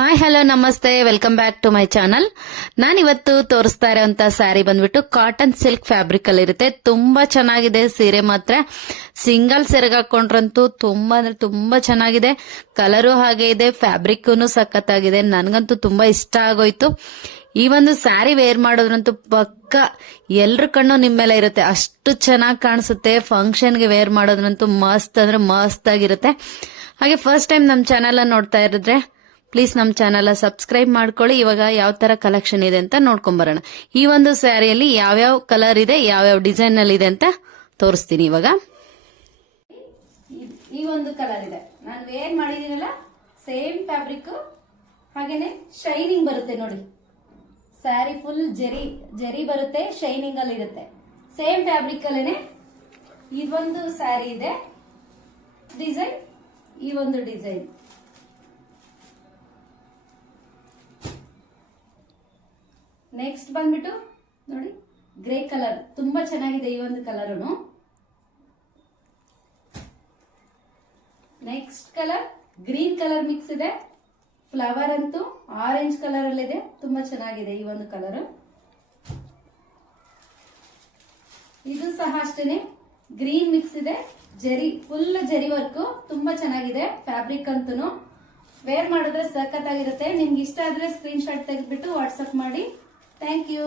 Hi hello ನಮಸ್ತೆ welcome back to my channel. ನಾನಿವತ್ತು ತೋರಿಸ್ತಾ ಇರೋಂತ ಸ್ಯಾರಿ ಬಂದ್ಬಿಟ್ಟು ಕಾಟನ್ ಸಿಲ್ಕ್ ಫ್ಯಾಬ್ರಿಕ್ ಅಲ್ಲಿ ಇರುತ್ತೆ. ತುಂಬಾ ಚೆನ್ನಾಗಿದೆ ಸೀರೆ. ಮಾತ್ರ ಸಿಂಗಲ್ ಸೆರಗ್ ಹಾಕೊಂಡ್ರಂತೂ ತುಂಬಾ ಅಂದ್ರೆ ತುಂಬಾ ಚೆನ್ನಾಗಿದೆ. ಕಲರು ಹಾಗೆ ಇದೆ, ಫ್ಯಾಬ್ರಿಕ್ ಸಖತ್ತಾಗಿದೆ. ನನ್ಗಂತೂ ತುಂಬಾ ಇಷ್ಟ ಆಗೋಯ್ತು. ಈ ಒಂದು ಸ್ಯಾರಿ ವೇರ್ ಮಾಡೋದ್ರಂತೂ ಪಕ್ಕ ಎಲ್ರ ಕಣ್ಣು ನಿಮ್ ಮೇಲೆ ಇರುತ್ತೆ, ಅಷ್ಟು ಚೆನ್ನಾಗಿ ಕಾಣಿಸುತ್ತೆ. ಫಂಕ್ಷನ್ಗೆ ವೇರ್ ಮಾಡೋದ್ರಂತೂ ಮಸ್ತ್ ಅಂದ್ರೆ ಮಸ್ತ್ ಆಗಿರುತ್ತೆ. ಹಾಗೆ ಫಸ್ಟ್ ಟೈಮ್ ನಮ್ ಚಾನೆಲ್ ನೋಡ್ತಾ ಇರಿದ್ರೆ ಪ್ಲೀಸ್ ನಮ್ ಚಾನೆಲ್ ಸಬ್ಸ್ಕ್ರೈಬ್ ಮಾಡ್ಕೊಳ್ಳಿ. ಇವಾಗ ಯಾವ ತರ ಕಲೆಕ್ಷನ್ ಇದೆ ಅಂತ ನೋಡ್ಕೊಂಡ್ ಬರೋಣ. ಈ ಒಂದು ಸ್ಯಾರಿಯಲ್ಲಿ ಯಾವ್ಯಾವ ಕಲರ್ ಇದೆ, ಯಾವ್ಯಾವ ಡಿಸೈನ್ ನಲ್ಲಿ ಇದೆ ಅಂತ ತೋರಿಸ್ತೀನಿ. ಇವಾಗ ಈ ಒಂದು ಕಲರ್ ಇದೆ, ನಾನು ವೇರ್ ಮಾಡಿದೀನಲ್ಲ, ಸೇಮ್ ಫ್ಯಾಬ್ರಿಕ್ ಹಾಗೇನೆ ಶೈನಿಂಗ್ ಬರುತ್ತೆ ನೋಡಿ. ಸ್ಯಾರಿ ಫುಲ್ ಜರಿ ಬರುತ್ತೆ, ಶೈನಿಂಗ್ ಅಲ್ಲಿ ಇರುತ್ತೆ. ಸೇಮ್ ಫ್ಯಾಬ್ರಿಕ್ ಅಲ್ಲೇನೆ ಇದೊಂದು ಸ್ಯಾರಿ ಇದೆ. ಡಿಸೈನ್ ಈ ಒಂದು ಡಿಸೈನ್. ನೆಕ್ಸ್ಟ್ ಬಂದ್ಬಿಟ್ಟು ನೋಡಿ, ಗ್ರೇ ಕಲರ್ ತುಂಬಾ ಚೆನ್ನಾಗಿದೆ ಈ ಒಂದು colour. Next colour green colour mix ಇದೆ. ಫ್ಲವರ್ ಅಂತೂ ಆರೆಂಜ್ ಕಲರ್ ಅಲ್ಲಿ ಇದೆ, ತುಂಬಾ ಚೆನ್ನಾಗಿದೆ ಈ ಒಂದು ಕಲರ್. ಇದು ಸಹ ಅಷ್ಟೇನೆ ಗ್ರೀನ್ ಮಿಕ್ಸ್ ಇದೆ, ಜರಿ ಫುಲ್ ಜರಿ ವರ್ಕ್, ತುಂಬಾ ಚೆನ್ನಾಗಿದೆ ಫ್ಯಾಬ್ರಿಕ್ ಅಂತೂ. ವೇರ್ ಮಾಡಿದ್ರೆ ಸಖತ್ತಾಗಿರುತ್ತೆ. ನಿಮ್ಗೆ ಇಷ್ಟ ಆದ್ರೆ ಸ್ಕ್ರೀನ್ ಶಾಟ್ ತೆಗೆದ್ಬಿಟ್ಟು ವಾಟ್ಸ್ಆಪ್ ಮಾಡಿ. Thank you.